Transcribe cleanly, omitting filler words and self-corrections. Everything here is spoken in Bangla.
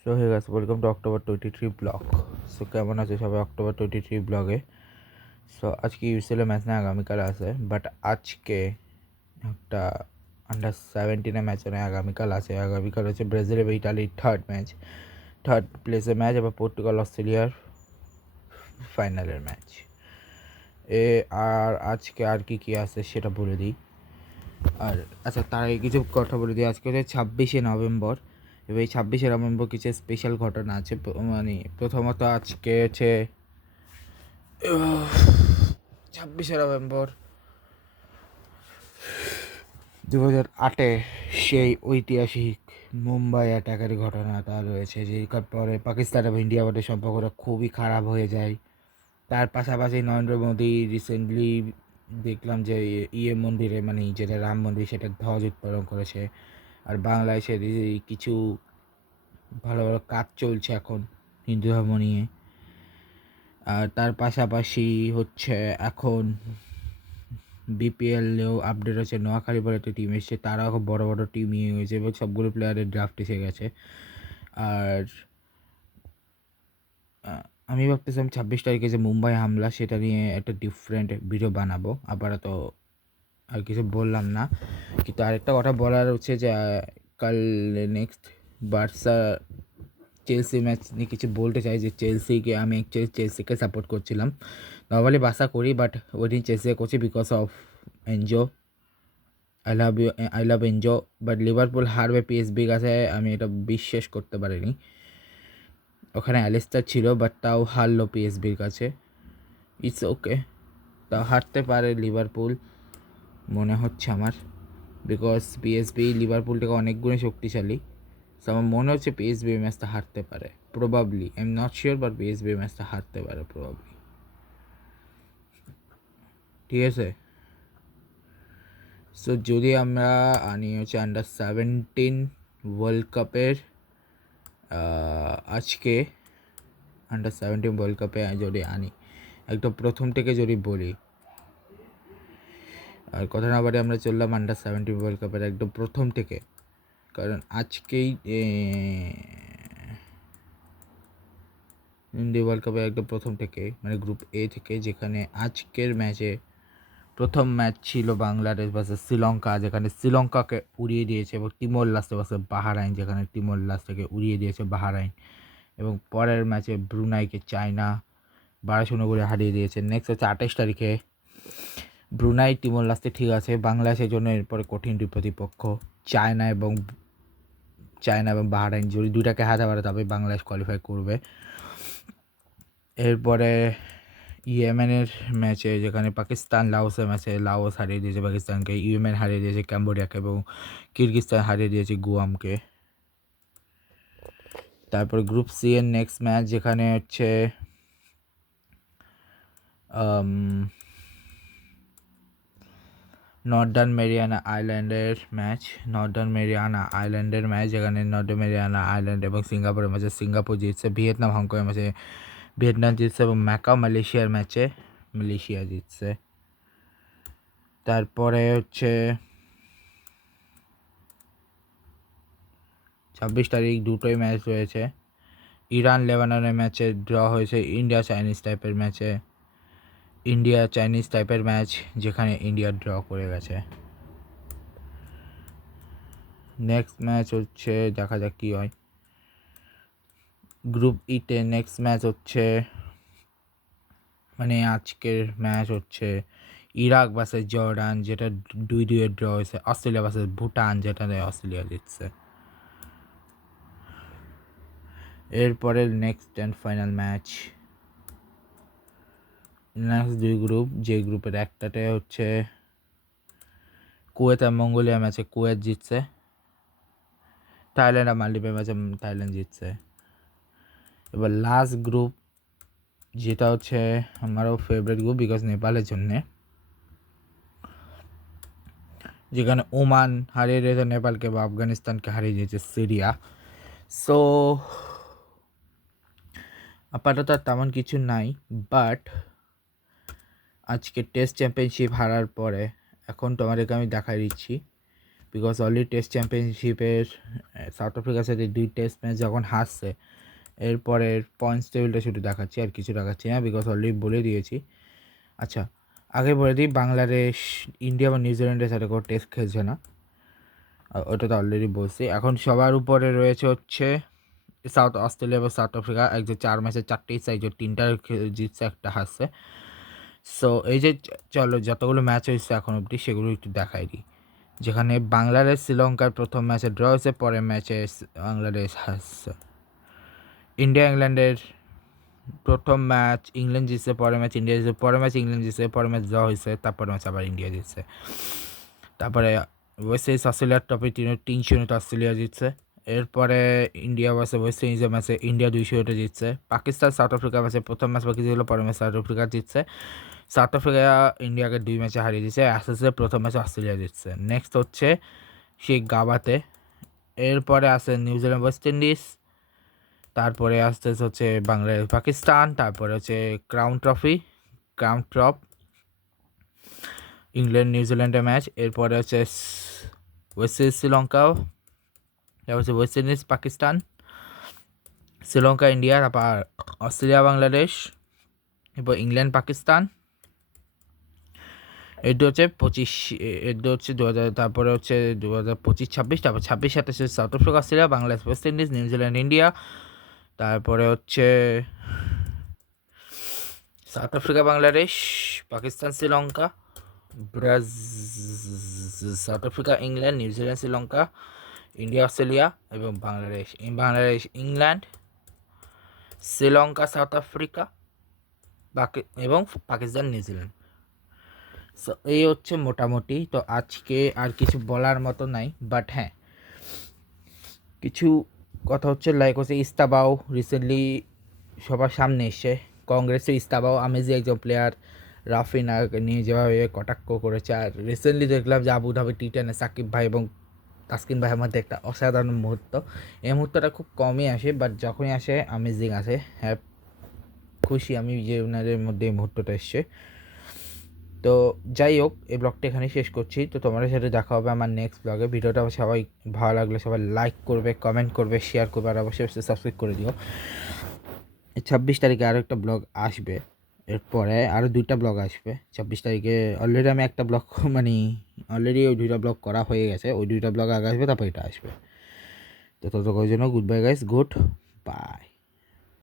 So hey guys, welcome to October 23 blog. So কেমন আছে সবাই অক্টোবর 23 ব্লগে? সো আজকে ইউসিএল ম্যাচ না আগামীকাল আছে, বাট আজকে একটা আন্ডার 17 ম্যাচ না আগামীকাল আছে। আগামীকাল হচ্ছে ব্রাজিল এবং ইটালির থার্ড প্লেসের ম্যাচ, এবং পর্তুগাল অস্ট্রেলিয়ার ফাইনালের ম্যাচ। আর আজকে আর কি আছে সেটা বলে দিই। আর আচ্ছা, তার আগে কিছু কথা বলে দিই। আজকে হচ্ছে 26শে নভেম্বর, এবং এই 26শে নভেম্বর কিছু স্পেশাল ঘটনা আছে। মানে প্রথমত আজকে হচ্ছে 26শে নভেম্বর 2008-এ সেই ঐতিহাসিক মুম্বাই অ্যাটাকের ঘটনাটা রয়েছে, যে পরে পাকিস্তান এবং ইন্ডিয়া মধ্যে সম্পর্কটা খুবই খারাপ হয়ে যায়। তার পাশাপাশি নরেন্দ্র মোদী রিসেন্টলি দেখলাম যে মন্দিরে, মানে যেটা রাম মন্দির, সেটা ধ্বজ উত্তোলন করেছে। আর বাংলাদেশে কিছু ভালো ভালো কাজ চলছে এখন হিন্দু ধর্ম নিয়ে। আর তার পাশাপাশি হচ্ছে এখন বিপিএলেও আপডেট হচ্ছে, নোয়াখালী বলে একটা টিম এসেছে, তারাও খুব বড় বড় টিম নিয়ে হয়েছে এবং সবগুলো প্লেয়ারের ড্রাফট এসে গেছে। আর আমি ভাবতেছিলাম 26 তারিখে যে মুম্বাই হামলা, সেটা নিয়ে একটা ডিফারেন্ট ভিডিও বানাবো। আপাতত আর কিছু বললাম না, কিন্তু আরেকটা কথা বলার হচ্ছে যে কাল নেক্সট বার্সা চেলসি ম্যাচ নিয়ে কিছু বলতে চাই। যে আমি অ্যাকচুয়ালি চেলসিকে সাপোর্ট করছিলাম, নর্মালি বার্সা করি, বাট ওই দিন চেলসিকে করছি because of Enzo. I love Enzo, but Liverpool হারবে পিএসবির কাছে আমি এটা বিশ্বাস করতে পারিনি। ওখানে অ্যালিস্টার ছিল, বাট তাও হারলো পিএসবির কাছে। ইটস ওকে, তাও হারতে পারে লিভারপুল মনে হচ্ছে আমার, বিকজ পিএসবি লিভারপুল থেকে অনেক গুণে শক্তিশালী। সো আমার মনে হচ্ছে পিএসবি ম্যাচটা হারতে পারে, probably. I am not sure, but PSB ম্যাচটা হারতে পারে প্রবাবলি। ঠিক আছে, সো যদি আমরা আনি হচ্ছে আন্ডার 17 ওয়ার্ল্ড কাপের, আজকে আন্ডার 17 ওয়ার্ল্ড কাপে যদি আনি, একদম প্রথম থেকে যদি বলি, আর কথা না বাড়ি আমরা চললাম আন্ডার 17 ওয়ার্ল্ড কাপের একদম প্রথম থেকে। কারণ আজকেই ইন্ডিয়া ওয়ার্ল্ড কাপের একদম প্রথম থেকে, মানে গ্রুপ এ থেকে, যেখানে আজকের ম্যাচে প্রথম ম্যাচ ছিল বাংলাদেশ ভার্সেস শ্রীলঙ্কা, যেখানে শ্রীলঙ্কাকে উড়িয়ে দিয়েছে, এবং তিমোর লাস্টে ভার্সেস বাহারাইন, যেখানে তিমোর লাস্টকে উড়িয়ে দিয়েছে বাহারাইন। এবং পরের ম্যাচে ব্রুনাইকে চায়না 12-0 করে হারিয়ে দিয়েছে। নেক্সট হচ্ছে 28 তারিখে ব্রুনাই তিমোর লাস্টে, ঠিক আছে, বাংলাদেশের জন্য এরপরে কঠিন দুই প্রতিপক্ষ চায়না এবং বাহারাইন। যদি দুইটাকে হারাতে পারে তবে বাংলাদেশ কোয়ালিফাই করবে। এরপরে ইয়েমেনের ম্যাচে, যেখানে পাকিস্তান লাওসের ম্যাচে লাওস হারিয়ে দিয়েছে পাকিস্তানকে, ইয়েমেন হারিয়ে দিয়েছে ক্যাম্বোডিয়াকে, এবং কিরগিজস্তান হারিয়ে দিয়েছে গুয়ামকে। তারপর গ্রুপ সি এর নেক্সট ম্যাচ, যেখানে হচ্ছে নর্দার্ন মেরিয়ানা আইল্যান্ডের ম্যাচ, যেখানে নর্দার্ন মেরিয়ানা আইল্যান্ড এবং সিঙ্গাপুরের ম্যাচে সিঙ্গাপুর জিতছে, ভিয়েতনাম হংকংয়ের ম্যাচে ভিয়েতনাম জিতছে, এবং ম্যাকাও মালয়েশিয়ার ম্যাচে মালয়েশিয়া জিতছে। তারপরে হচ্ছে 26 তারিখ দুটোই ম্যাচ রয়েছে। ইরান লেবাননের ম্যাচে ড্র হয়েছে, ইন্ডিয়া চাইনিজ টাইপের ম্যাচ, যেখানে ইন্ডিয়া ড্র করে গেছে। নেক্সট ম্যাচ হচ্ছে, দেখা যাক কী হয়। গ্রুপ ইতে নেক্সট ম্যাচ হচ্ছে, মানে আজকের ম্যাচ হচ্ছে ইরাক ভার্সেস জর্ডান, যেটা 2-2 ড্র হয়েছে। অস্ট্রেলিয়া ভার্সেস ভুটান, যেটাতে অস্ট্রেলিয়া জিতছে। এরপরে next and final match, next দুই গ্রুপ, যে গ্রুপের একটাতে হচ্ছে কুয়েত আর মঙ্গোলিয়া ম্যাচে কুয়েত জিতছে, থাইল্যান্ড আর মালদ্বীপের ম্যাচে থাইল্যান্ড জিতছে। এবার লাস্ট গ্রুপ, যেটা হচ্ছে আমারও ফেভারিট গ্রুপ বিকজ নেপালের জন্যে, যেখানে ওমান হারিয়ে দিয়েছে নেপালকে, বা আফগানিস্তানকে হারিয়ে দিয়েছে সিরিয়া। সো আপাতত তেমন কিছু নাই, বাট আজকে টেস্ট চ্যাম্পিয়নশিপ হারার পরে এখন তোমাদেরকে আমি দেখাই দিচ্ছি বিকজ অলরেডি টেস্ট চ্যাম্পিয়নশিপের সাউথ আফ্রিকার সাথে 2 টেস্ট ম্যাচ যখন হারছে, এরপরের পয়েন্টস টেবিলটা শুধু দেখাচ্ছি, আর কিছু দেখাচ্ছি না, বিকজ অলরেডি বলে দিয়েছি। আচ্ছা, আগে বলে দিই, বাংলাদেশ, ইন্ডিয়া বা নিউজিল্যান্ডের সাথে কোনো টেস্ট খেলছে না, ওটা তো অলরেডি বলছি। এখন সবার উপরে রয়েছে হচ্ছে সাউথ অস্ট্রেলিয়া বা সাউথ আফ্রিকা, এক যে 4 ম্যাচে 4টেই সাইজের 3টা জিতছে, একটা হারছে। সো এই যে চলো যতগুলো ম্যাচ হয়েছে এখন অবধি সেগুলো একটু দেখাই দিই। যেখানে বাংলাদেশ শ্রীলঙ্কার প্রথম ম্যাচে ড্র হয়েছে, পরের ম্যাচে বাংলাদেশ হারছে। ইন্ডিয়া ইংল্যান্ডের প্রথম ম্যাচ ইংল্যান্ড জিতছে, পরের ম্যাচ ইন্ডিয়া জিতছে, পরের ম্যাচ ইংল্যান্ড জিতছে, পরের ম্যাচ ড্র হয়েছে, তারপরের ম্যাচ আবার ইন্ডিয়া জিতছে। তারপরে ওয়েস্ট ইন্ডিজ অস্ট্রেলিয়ার টপে 3-0 অস্ট্রেলিয়া জিতছে। এরপরে ইন্ডিয়া ভার্সেস ওয়েস্ট ইন্ডিজের ম্যাচে ইন্ডিয়া 2-0 জিতছে। পাকিস্তান সাউথ আফ্রিকা ম্যাচে প্রথম ম্যাচ বাকি ছিল, পরের ম্যাচ সাউথ আফ্রিকা জিতছে। সাউথ আফ্রিকা ইন্ডিয়াকে 2 ম্যাচে হারিয়ে দিচ্ছে। অ্যাসেসের প্রথম ম্যাচে অস্ট্রেলিয়া জিতছে। নেক্সট হচ্ছে সেই গাবাতে। এরপরে আসে নিউজিল্যান্ড ওয়েস্ট ইন্ডিজ, তারপরে আসতে হচ্ছে বাংলাদেশ পাকিস্তান, তারপরে হচ্ছে ক্রাউন ট্রপ ইংল্যান্ড নিউজিল্যান্ডের ম্যাচ। এরপরে হচ্ছে ওয়েস্ট ইন্ডিজ শ্রীলঙ্কাও, তারপর হচ্ছে West Indies Pakistan, Sri Lanka India, তারপর অস্ট্রেলিয়া বাংলাদেশ, এরপর ইংল্যান্ড পাকিস্তান। এটা হচ্ছে 25, এটা হচ্ছে 2000, তারপরে হচ্ছে 2025-26, তারপর 26-27 South Africa Australia, Bangladesh West Indies, New Zealand India, তারপরে হচ্ছে South Africa Bangladesh, Pakistan Sri Lanka, South Africa England, New Zealand Sri Lanka, India Australia, এবং Bangladesh England, Sri Lanka South Africa, এবং পাকিস্তান নিউজিল্যান্ড। সো এই হচ্ছে মোটামুটি। তো আজকে আর কিছু বলার মতো নাই, বাট হ্যাঁ কিছু কথা হচ্ছে, লাইক হচ্ছে ইস্তাবাও রিসেন্টলি সবার সামনে এসছে, কংগ্রেসের ইস্তাবাও আমেজি একজন প্লেয়ার রাফিনা নিয়ে যেভাবে কটাক্ষ করেছে। আর রিসেন্টলি দেখলাম যে আবুধাবি টি10 সাকিব ভাই এবং তাসকিন ভাইয়ের মধ্যে একটা অসাধারণ মুহূর্ত। এই মুহূর্তটা খুব কমই আসে, বাট যখনই আসে আমেজিং আসে। হ্যাঁ, খুশি আমি যে ওনাদের মধ্যে এই মুহূর্তটা এসছে। তো যাই হোক, এই ব্লগটা এখানে শেষ করছি। তো তোমাদের সাথে দেখা হবে আমার নেক্সট ব্লগে। ভিডিওটা সবাই ভালো লাগলে সবাই লাইক করবে, কমেন্ট করবে, শেয়ার করবে, আর অবশ্যই সাবস্ক্রাইব করে দিও। 26 তারিখে আরও একটা ব্লগ আসবে, এরপরে আরও 2টা ব্লগ আসবে। 26 তারিখে অলরেডি আমি একটা ব্লগ অলরেডি ওই 2টা ব্লগ করা হয়ে গেছে, ওই 2টা ব্লগ আগে আসবে, তারপর এটা আসবে। তো ততক্ষণের জন্য good bye guys, good bye.